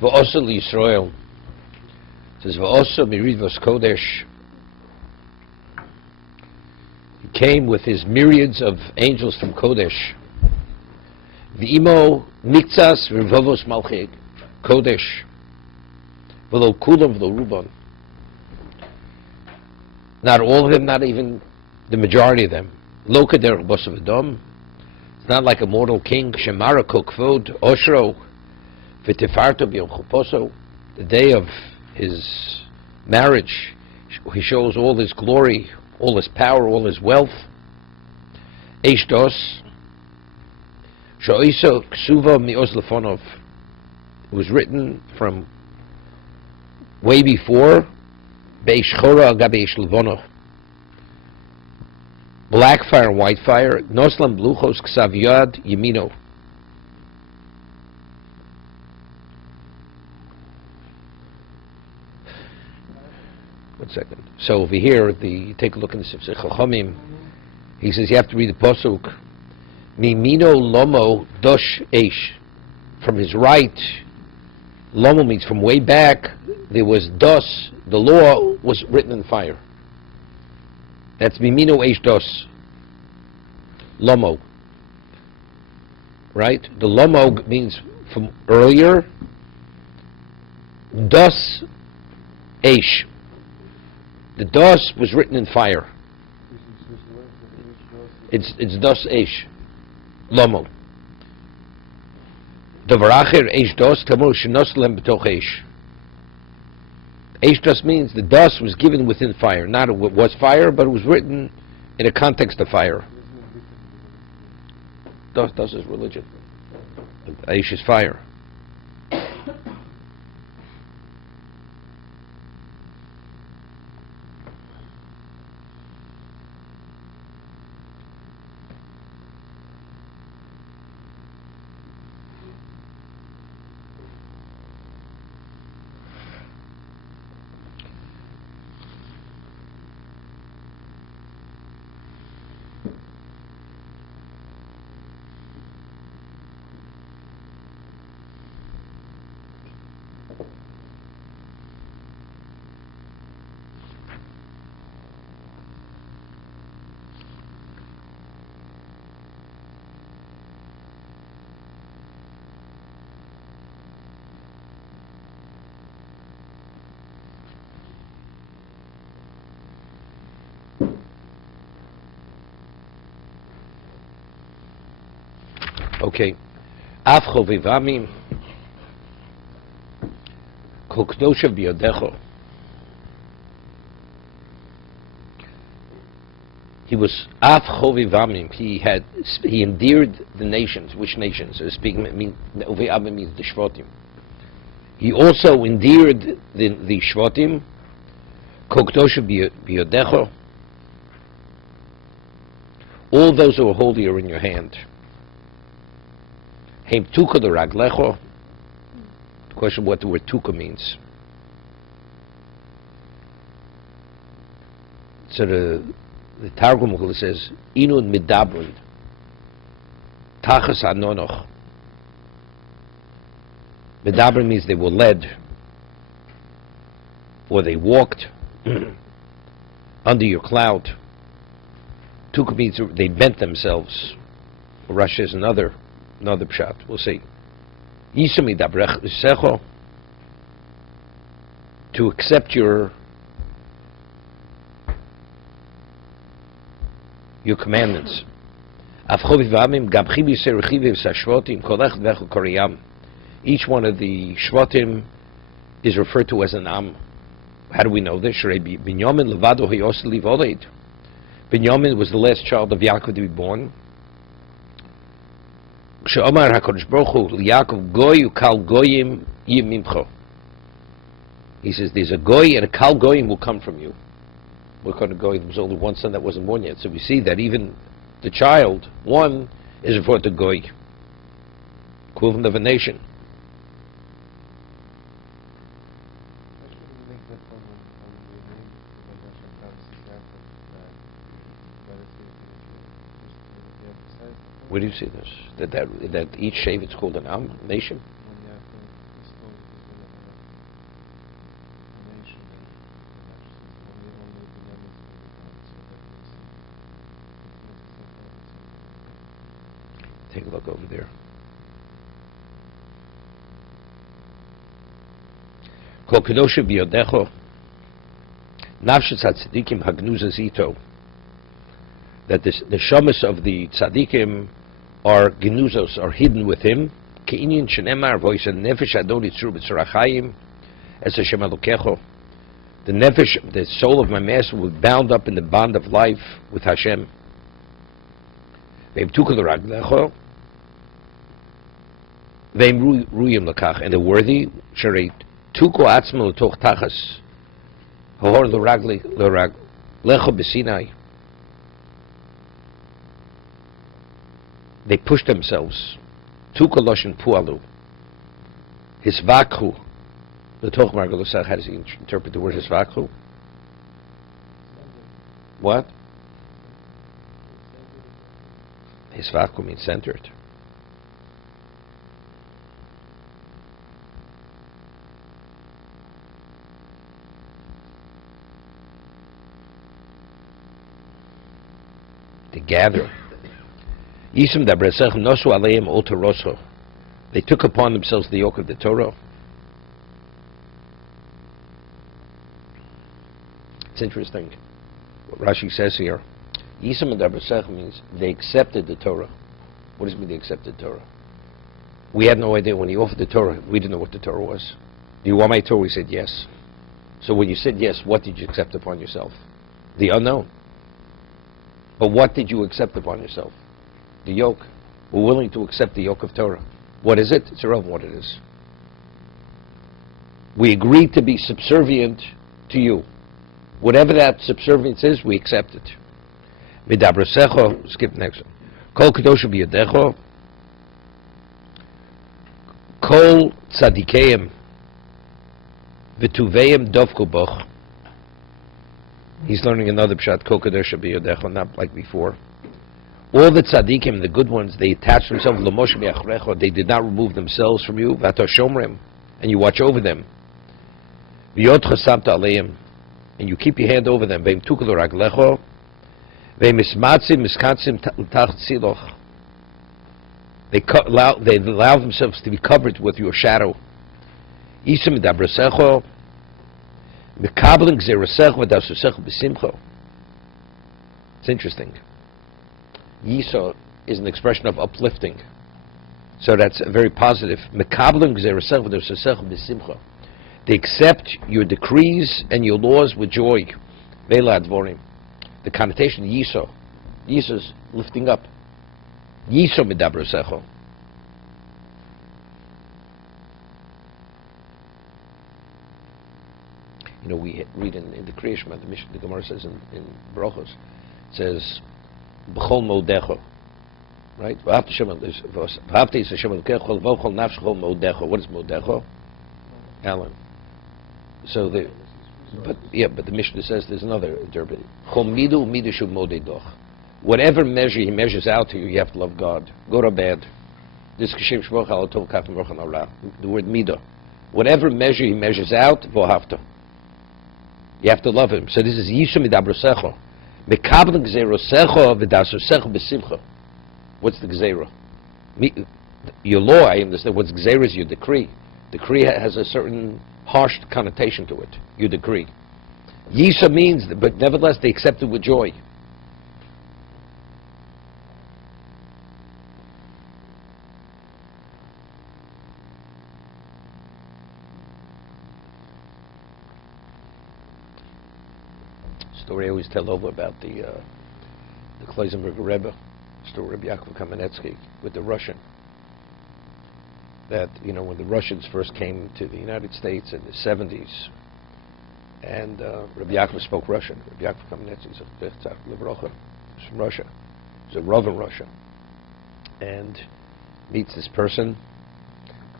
V'osa l'Yisrael. It says v'osa miridvos kodesh. He came with his myriads of angels from Kodesh. V'imo miktsas v'rvovos malchei Kodesh. V'lo kulam v'lo ruban. Not all of them, not even the majority of them. Lo kaderech bosav adom. It's not like a mortal king. Shemara kokvod oshro v'tefarto b'yom chuposo. The day of his marriage, he shows all his glory, all his power, all his wealth. Eish dos sho'iso ksuva mi'os lefonov. It was written from way before. Beish chora agabe levono. Black fire and white fire. Noslam bluchos ksav yad yemino. One second. So over here, take a look in the Sifsei Chachamim. He says you have to read the pasuk. Mimino lomo dosh eish. From his right, lomo means from way back. There was dos. The law was written in fire. That's mimino eish dos. Lomo. Right? The lomo means from earlier. Dos eish. The dos was written in fire. It's dos eish. Lomo. Davar acher eish dos tamur shenos lem b'toch eish. Eish dos means the dos was given within fire. Not it was fire, but it was written in a context of fire. Dos is religion. Eish is fire. Okay. Af chovivami kokdosha biyodecho. He was af chovivami. He endeared the nations. Which nations? Speaking means the Shvatim. He also endeared the Shvatim. Kokdosha biyodecho. All those who are holy are in your hand. Heim tuka the raglecho. The question of what the word tuka means. So the Targum says, Inun midabrin. Tachas anonoch. Midabrin means they were led. Or they walked under your cloud. Tuka means they bent themselves. Rash is another pshat. We'll see. Yisumi dabrech secho, to accept your commandments. Each one of the shvatim is referred to as an am. How do we know this? Binyamin was the last child of Yaakov to be born. She'omar HaKadosh Baruch Hu Yaakov goy ukal goyim yimimcho. He says there's a goy and a kal goyim will come from you. We're going to go. There was only one son that wasn't born yet, so we see that even the child, one, is referred to goy, equivalent of a nation. Where do you see this? That each Shevet is called an Am, nation? Take a look over there. Kol kedosha biyodecho, nafshes hatzadikim hagnuza zito. That the shamas of the tzadikim are genuzos, are hidden with him. Ke'inyin shenemar voice nefesh adon yitzur b'tzorachayim es Hashem Elokecho. The nefesh, the soul of my master, was bound up in the bond of life with Hashem. Ve'im tukal raglecho, ve'im ruyim lekach, and the worthy sherei tuko atzma l'toch tachas hor l'raglecho b'sinai. They push themselves. Tuko loshen pualu. Hisvakhu. L'toch margalosach. How does he interpret the word hisvakhu? What? Hisvakhu means centered. To gather. They took upon themselves the yoke of the Torah. It's interesting what Rashi says here. Yisam Dabrasech means they accepted the Torah. What does it mean they accepted the Torah? We had no idea when he offered the Torah. We didn't know what the Torah was. Do you want my Torah? We said yes. So when you said yes, what did you accept upon yourself? The unknown. But what did you accept upon yourself? The yoke. We're willing to accept the yoke of Torah. What is it? It's irrelevant what it is. We agree to be subservient to you. Whatever that subservience is, we accept it. Midabrasecho, skip next one. Kol kedosha biyadecho, kol tzadikeim, v'tuveim dovku boch. He's learning another pshat, kol kedosha biyadecho, not like before. All the tzaddikim, the good ones, they attach themselves to Moshe Miachrecho. They did not remove themselves from you. V'ata shomrim, and you watch over them. V'yotcha samta aleim, and you keep your hand over them. Ve'im tukul raglecho, ve'im ismatzim miskantzim tach tziloch. They allow themselves to be covered with your shadow. Isam dabrasecho, mekabling zerasecho v'dasusecho b'simcho. It's interesting. Yiso is an expression of uplifting. So that's very positive. They accept your decrees and your laws with joy. The connotation Yiso. Yiso is lifting up. Yiso medabrasecho. You know, we read in the creation of the Mishnah, the Gemara says in Brachos, it says, B'chol modecho, right? What is modecho? Alan. So but the Mishnah says there's another interpretation. Whatever measure he measures out to you, you have to love God, good or bad. This the word midah. Whatever measure he measures out, vohavta. You have to love him. So this is yishu midabrasecho. What's the gzeira? Your law, I understand. What's gzeira is your decree. Decree has a certain harsh connotation to it. Your decree. Yisha means, but nevertheless they accept it with joy. Story I always tell over about the Kloisenberger Rebbe, story Rabbi Kalatsky with the Russian. That, you know, when the Russians first came to the United States in the 70s, and Rabbi Yaakov spoke Russian. Rabbi Yaakov Kamenetsky is from Russia. He's a Rav in Russia, and meets this person,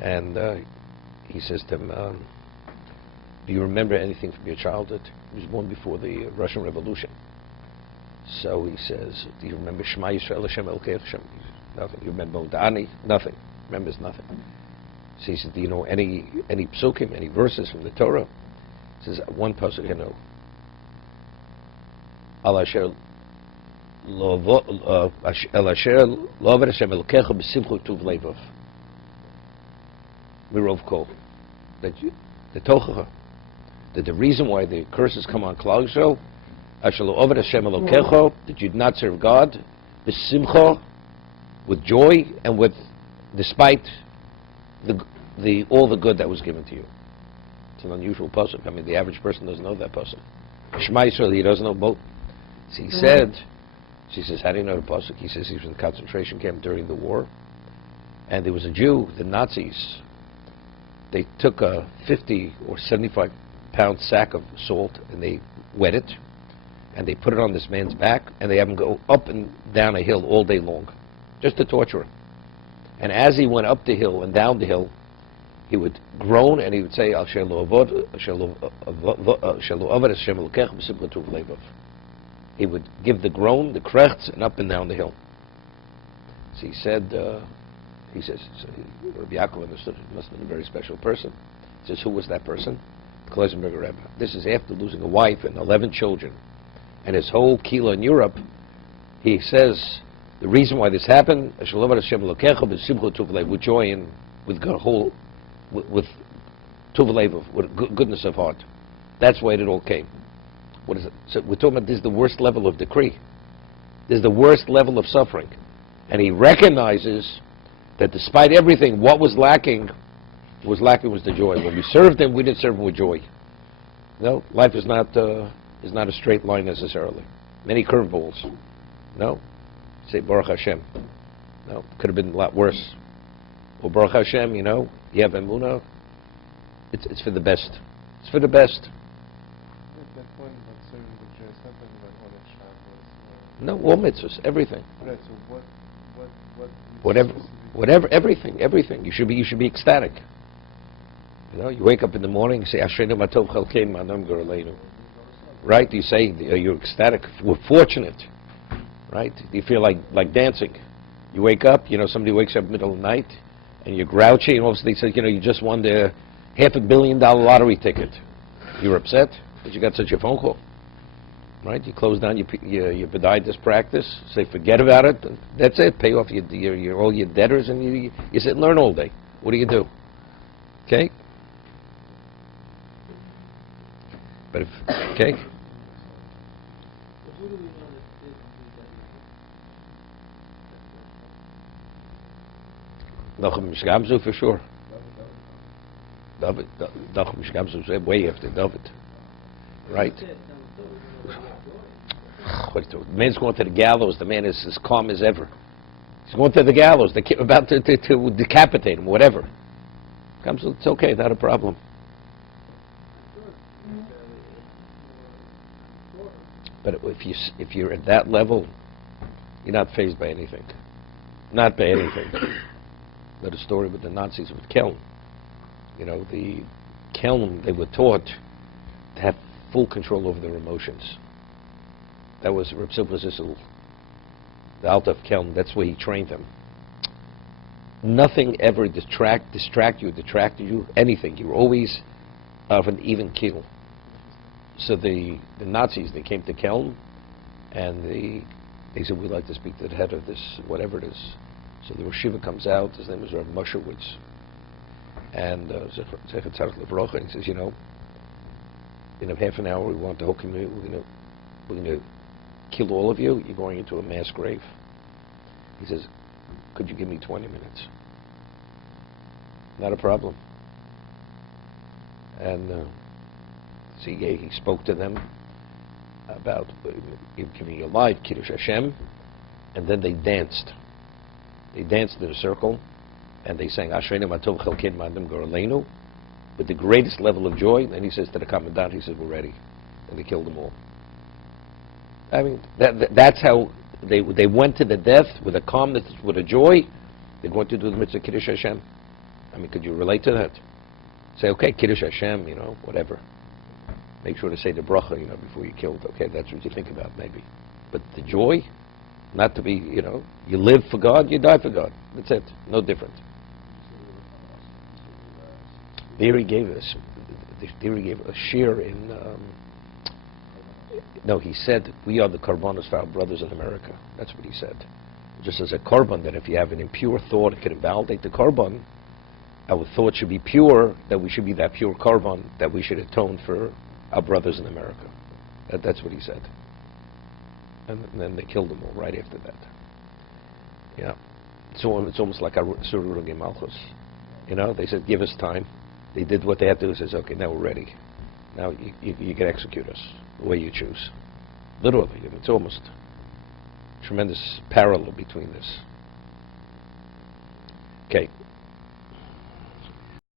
and he says to him, "Do you remember anything from your childhood?" He was born before the Russian Revolution. So he says, "Do you remember Shema Yisrael Hashem Elokei Hashem?" Nothing. You remember Modani? Nothing. Remembers nothing. So he says, "Do you know any psukim, any verses from the Torah?" He says, "One pasuk I know. Al Asher El asher lo aved Hashem Elokecha b'simcha u'tuv levav. Mirov kol. That the tochacha. That the reason why the curses come on Klal Yisrael, asher lo aved Hashem Elokecha, that you did not serve God, b'simcha, with joy and with, despite the all the good that was given to you. It's an unusual pasuk. I mean, the average person doesn't know that pasuk. Shema Yisrael, he doesn't know both. So he said, she says, how do you know the pasuk? He says he was in the concentration camp during the war, and there was a Jew, the Nazis, they took a 50 or 75 pound sack of salt and they wet it, and they put it on this man's back, and they have him go up and down a hill all day long, just to torture him. And as he went up the hill and down the hill, he would groan and he would say, Asher lo avad Hashem Elokecha b'simcha u'tuv levav. He would give the groan, the krechts, and up and down the hill. So he said, he says, so Rabbi Yaakov understood it must have been a very special person. He says, who was that person? The Kloisenberger Rebbe. This is after losing a wife and 11 children. And his whole kila in Europe, he says, the reason why this happened, Asher lo avad Hashem Elokecha b'simcha u'tuv levav, with joy and with with tuv levav, with goodness of heart. That's why it all came. What is it? So we're talking about this is the worst level of decree. This is the worst level of suffering. And he recognizes that despite everything, what was lacking was the joy. When we served him, we didn't serve him with joy. No, life is not a straight line necessarily. Many curveballs. No. Say Baruch Hashem. No, could have been a lot worse. Well, Baruch Hashem, you know, you have emunah. It's for the best. It's for the best. No, all mitzvahs, everything. Right. So Whatever, everything. You should be ecstatic. You know, you wake up in the morning, you say, Ashreinu matov chalkeinu ma'adam goreleinu. Right? You say you're ecstatic. We're fortunate. Right? You feel like dancing. You wake up. You know, somebody wakes up in the middle of the night, and you're grouchy, and obviously says, you know, you just won the $500 million lottery ticket. You're upset that you got such a phone call. Right? You close down your b'daitis practice, say forget about it, that's it, pay off your all your debtors, and you sit and learn all day. What do you do? Okay? But okay? Nachum Mishgamzu for sure. David, Nachum Mishgamzu is way after David. Right? What the man's going to the gallows. The man is as calm as ever. He's going to the gallows. They're about to decapitate him, whatever. It's okay, not a problem. But if you're at that level, you're not fazed by anything. Not by anything. But a story with the Nazis with Kelm. You know, the Kelm, they were taught to have full control over their emotions. That was Reb Simcha Zissel, the Alta of Kelm. That's where he trained them. Nothing ever detracted you, anything. You were always of an even keel. So the Nazis, they came to Kelm, and they said, we'd like to speak to the head of this, whatever it is. So the Rosh Yeshiva comes out. His name is Rav Moshewitz. And Zecher Tzaddik Levrocha, and he says, you know, in half an hour we want the whole community, we're going to kill all of you. You're going into a mass grave. He says, could you give me 20 minutes? Not a problem. And so he spoke to them about giving your life, Kiddush Hashem, and then they danced. They danced in a circle, and they sang Ashreinu matov chalkeinu ma'adam goreleinu with the greatest level of joy. And he says to the commandant, he says, we're ready. And they killed them all. I mean, that's how they went to the death with a calmness, with a joy. They're going to do the mitzvah Kiddush Hashem. I mean, could you relate to that? Say, okay, Kiddush Hashem, you know, whatever. Make sure to say the bracha, you know, before you killed. Okay, that's what you think about, maybe. But the joy, not to be, you know, you live for God, you die for God. That's it. No different. Theory gave us a shir in No, he said, we are the korbanos for our brothers in America. That's what he said. Just as a korban, that if you have an impure thought, it can invalidate the korban. Our thought should be pure, that we should be that pure korban, that we should atone for our brothers in America. That's what he said. And then they killed them all right after that. Yeah. So it's almost like a Sururagi Malchus. You know, they said, give us time. They did what they had to do. Says, okay, now we're ready. Now you can execute us the way you choose. Literally. I mean, it's almost tremendous parallel between this. Okay.